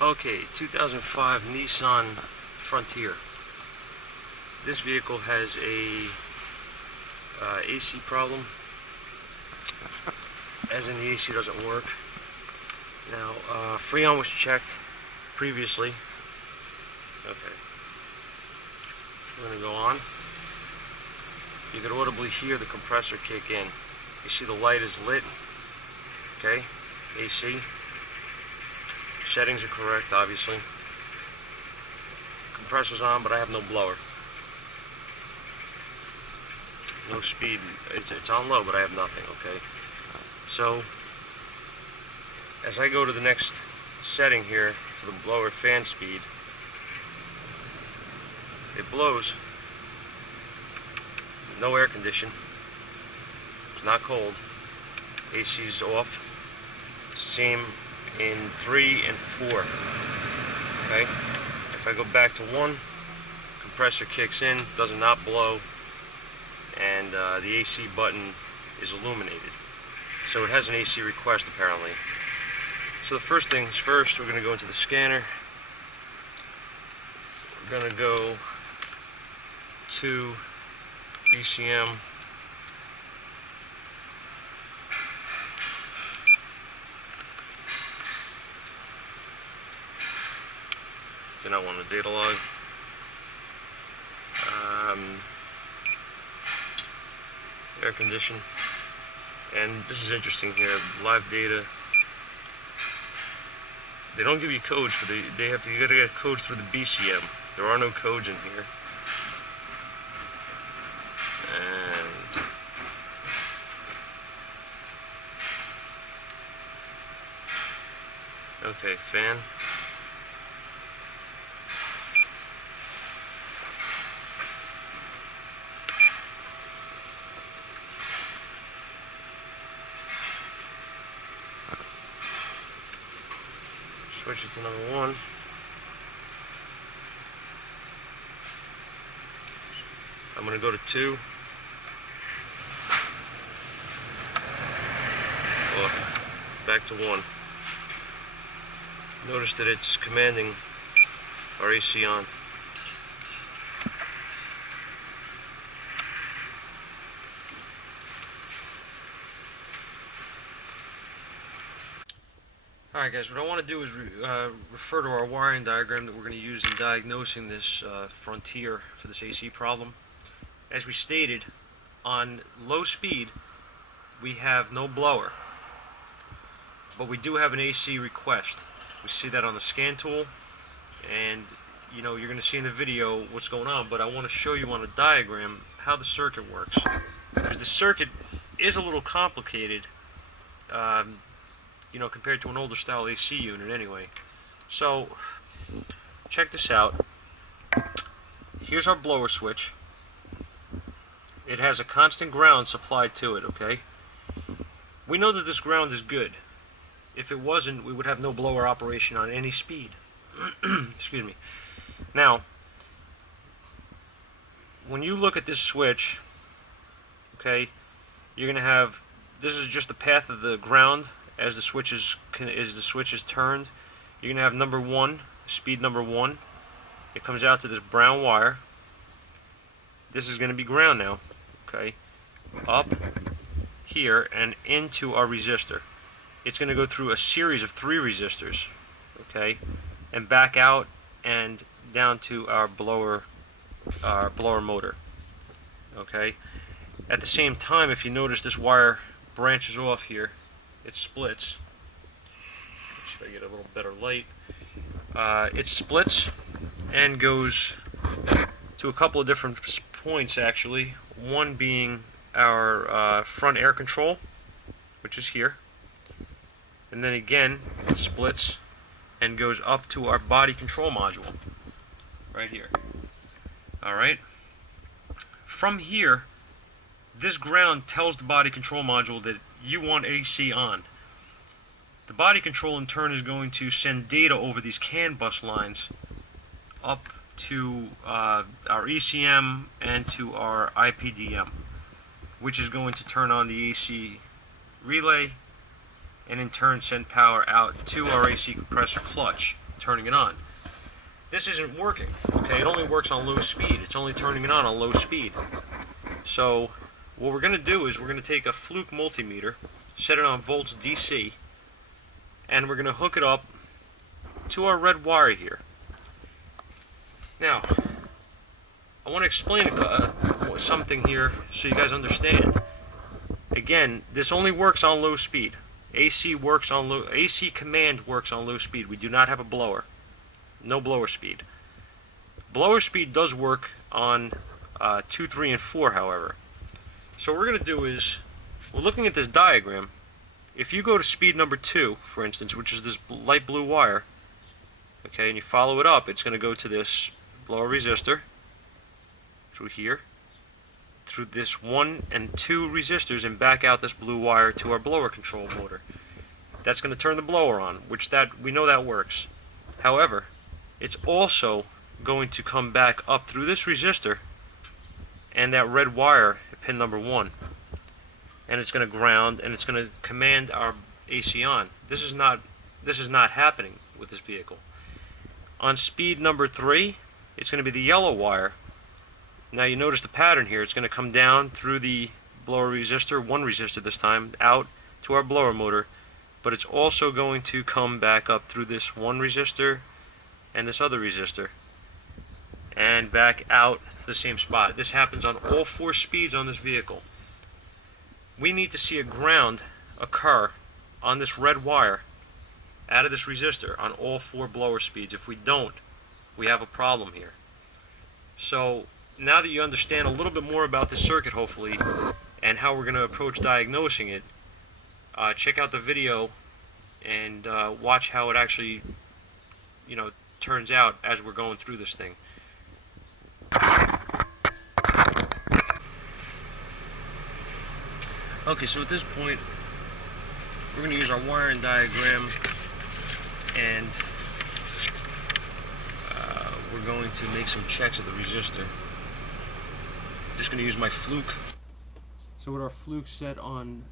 Okay, 2005 Nissan Frontier. This vehicle has a AC problem, as in the AC doesn't work. Now, Freon was checked previously. Okay, we're going to go on. You can audibly hear the compressor kick in. You see the light is lit. Okay, AC. Settings are correct, obviously. Compressor's on, but I have no blower. No speed. It's on low, but I have nothing, okay? So, as I go to the next setting here for the blower fan speed, it blows. No air condition. It's not cold. AC's off. Same in 3 and 4. Okay? If I go back to 1, compressor kicks in, does not blow, and the AC button is illuminated. So it has an AC request apparently. So the first things first, we're going to go into the scanner. We're going to go to BCM. Do not want a data log. Air condition. And this is interesting here, live data. They don't give you codes for you gotta get codes through the BCM. There are no codes in here. And okay, fan. Switch it to number 1. I'm going to go to 2. Back to 1. Notice that it's commanding our AC on. Alright guys, what I want to do is refer to our wiring diagram that we're going to use in diagnosing this Frontier for this AC problem. As we stated, on low speed we have no blower, but we do have an AC request. We see that on the scan tool, and you know, you're going to see in the video what's going on, but I want to show you on a diagram how the circuit works, because the circuit is a little complicated, you know, compared to an older style AC unit anyway. So check this out. Here's our blower switch. It has a constant ground supplied to it, okay? We know that this ground is good. If it wasn't, we would have no blower operation on any speed. Excuse me. Now, when you look at this switch, okay, you're going to have, this is just the path of the ground as the switch is turned. You're going to have number 1, speed number 1. It comes out to this brown wire. This is going to be ground now, okay? Up here and into our resistor. It's going to go through a series of 3 resistors, okay, and back out and down to our blower motor, okay. At the same time, if you notice, this wire branches off here. It splits. Make sure I get a little better light. It splits and goes to a couple of different points actually. One being our front air control, which is here, and then again it splits and goes up to our body control module right here. Alright, from here, this ground tells the body control module that you want AC on. The body control in turn is going to send data over these CAN bus lines up to our ECM and to our IPDM, which is going to turn on the AC relay and in turn send power out to our AC compressor clutch. turning it on. This isn't working, okay? It only works on low speed. It's only turning it on low speed. So what we're going to do is we're going to take a fluke multimeter, set it on volts DC, and we're going to hook it up to our red wire here. Now, I want to explain something here so you guys understand. Again, this only works on low speed. AC command works on low speed. We do not have a blower. No blower speed. Blower speed does work on 2, 3, and 4, however. So what we're going to do is, we're looking at this diagram. If you go to speed number 2, for instance, which is this light blue wire, okay, and you follow it up, it's going to go to this blower resistor, through here, through this 1 and 2 resistors, and back out this blue wire to our blower control motor. That's going to turn the blower on, which we know that works. However, it's also going to come back up through this resistor and that red wire at pin number 1, and it's going to ground, and it's going to command our AC on. This is not happening with this vehicle. On speed number 3, it's going to be the yellow wire. Now you notice the pattern here. It's going to come down through the blower resistor, 1 resistor this time, out to our blower motor, but it's also going to come back up through this 1 resistor and this other resistor, and back out to the same spot. This happens on all 4 speeds on this vehicle. We need to see a ground occur on this red wire out of this resistor on all 4 blower speeds. If we don't, we have a problem here. So now that you understand a little bit more about this circuit, hopefully, and how we're going to approach diagnosing it, check out the video and watch how it actually, turns out as we're going through this thing. Okay, so at this point, we're going to use our wiring diagram, and we're going to make some checks at the resistor. Just going to use my fluke. So with our fluke set on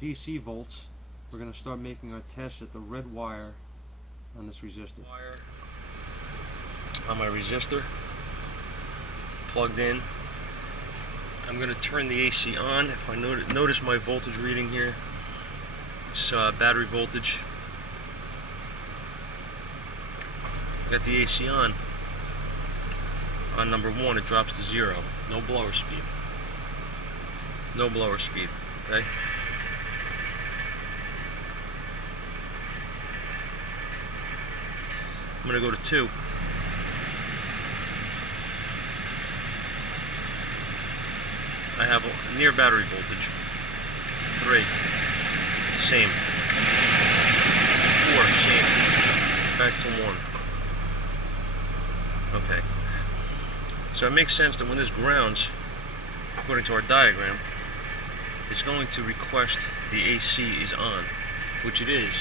DC volts, we're going to start making our tests at the red wire on this resistor. Wire on my resistor, plugged in. I'm going to turn the AC on. If I notice my voltage reading here, it's battery voltage. Got the AC on. On number 1, it drops to 0. No blower speed. No blower speed. Okay? I'm going to go to 2. I have a near battery voltage. 3. Same. 4. Same. Back to 1. Okay. So it makes sense that when this grounds, according to our diagram, it's going to request the AC is on, which it is.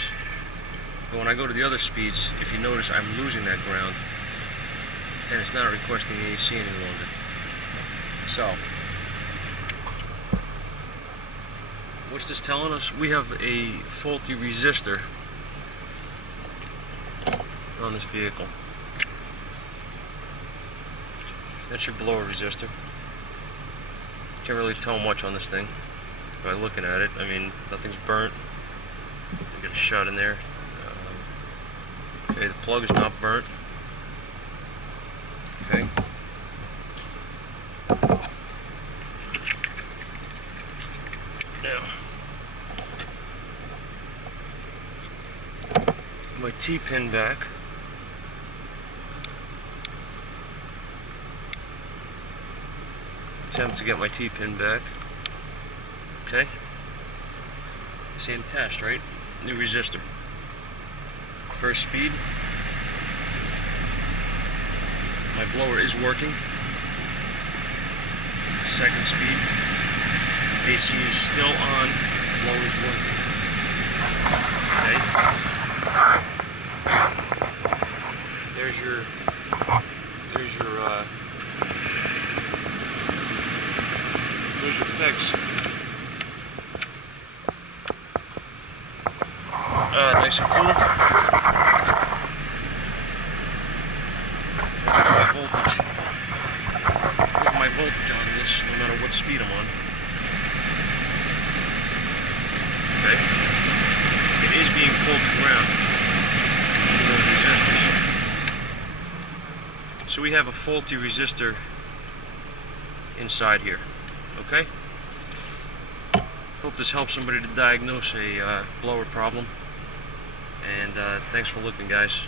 But when I go to the other speeds, if you notice, I'm losing that ground, and it's not requesting the AC any longer. So, what's this telling us? We have a faulty resistor on this vehicle. That's your blower resistor. Can't really tell much on this thing by looking at it. I mean, nothing's burnt. You get a shot in there. Okay, the plug is not burnt. Okay. Now, my T-pin back. Attempt to get my T-pin back. Okay. Same test, right? New resistor. First speed. My blower is working. Second speed. AC is still on. Blower is working. Okay. There's your fix. Nice and cool. voltage on this, no matter what speed I'm on. Okay? It is being pulled to ground with those resistors. So we have a faulty resistor inside here. Okay? Hope this helps somebody to diagnose a blower problem. And thanks for looking, guys.